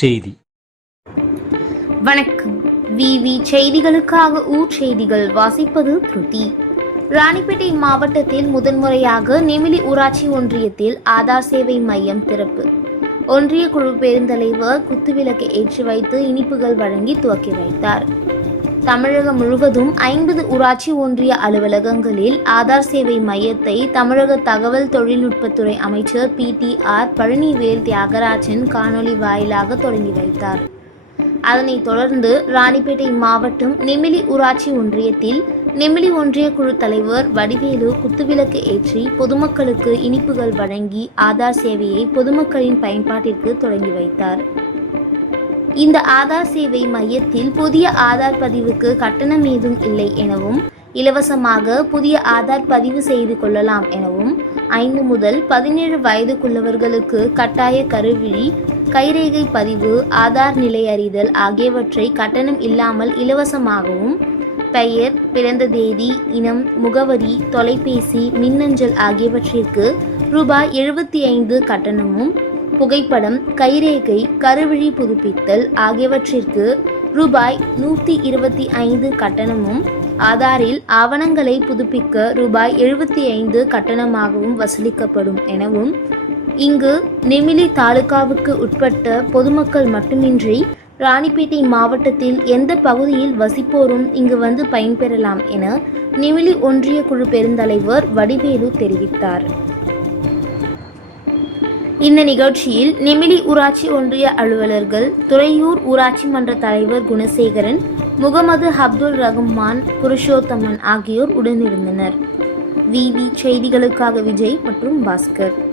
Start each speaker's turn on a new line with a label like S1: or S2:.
S1: செய்தி.
S2: வணக்கம். விவி செய்திகளுக்காக ஊர் செய்திகள் வாசிப்பது திருதி. ராணிப்பேட்டை மாவட்டத்தில் முதன்முறையாக நெமிலி ஊராட்சி ஒன்றியத்தில் ஆதார் சேவை மையம் திறப்பு. ஒன்றிய குழு பெருந்தலைவர் குத்துவிளக்கை ஏற்றி வைத்து இனிப்புகள் வழங்கி துவக்கி வைத்தார். தமிழகம் முழுவதும் ஐம்பது ஊராட்சி ஒன்றிய அலுவலகங்களில் ஆதார் சேவை மையத்தை தமிழக தகவல் தொழில்நுட்பத்துறை அமைச்சர் P T R Palanivel Thiagarajan காணொலி வாயிலாக தொடங்கி வைத்தார். அதனைத் தொடர்ந்து ராணிப்பேட்டை மாவட்டம் நெமிலி ஊராட்சி ஒன்றியத்தில் நெமிலி ஒன்றிய குழு தலைவர் வடிவேலு குத்துவிளக்கு ஏற்றி பொதுமக்களுக்கு இனிப்புகள் வழங்கி ஆதார் சேவையை பொதுமக்களின் பயன்பாட்டிற்கு தொடங்கி வைத்தார். இந்த ஆதார் சேவை மையத்தில் புதிய ஆதார் பதிவுக்கு கட்டணம் ஏதும் இல்லை எனவும் இலவசமாக புதிய ஆதார் பதிவு செய்து கொள்ளலாம் எனவும் ஐந்து முதல் பதினேழு வயதுக்குள்ளவர்களுக்கு கட்டாய கருவிழி கைரேகை பதிவு ஆதார் நிலை அறிதல் ஆகியவற்றை கட்டணம் இல்லாமல் இலவசமாகவும் பெயர் பிறந்த தேதி இனம் முகவரி தொலைபேசி மின்னஞ்சல் ஆகியவற்றிற்கு ரூபாய் எழுபத்தி ஐந்து கட்டணமும் புகைப்படம் கைரேகை கருவிழி புதுப்பித்தல் ஆகியவற்றிற்கு ரூபாய் நூற்றி இருபத்தி ஐந்து கட்டணமும் ஆதாரில் ஆவணங்களை புதுப்பிக்க ரூபாய் எழுபத்தி ஐந்து கட்டணமாகவும் வசூலிக்கப்படும் எனவும் இங்கு நெமிலி தாலுகாவுக்கு உட்பட்ட பொதுமக்கள் மட்டுமின்றி ராணிப்பேட்டை மாவட்டத்தில் எந்த பகுதியில் வசிப்போரும் இங்கு வந்து பயன்பெறலாம் என நெமிலி ஒன்றிய குழு பெருந்தலைவர் வடிவேலு தெரிவித்தார். இந்த நிகழ்ச்சியில் நெமிலி ஊராட்சி ஒன்றிய அலுவலர்கள் துறையூர் ஊராட்சி மன்ற தலைவர் குணசேகரன் முகமது அப்துல் ரகுமான் புருஷோத்தமன் ஆகியோர் உடனிருந்தனர். விவி செய்திகளுக்காக விஜய் மற்றும் பாஸ்கர்.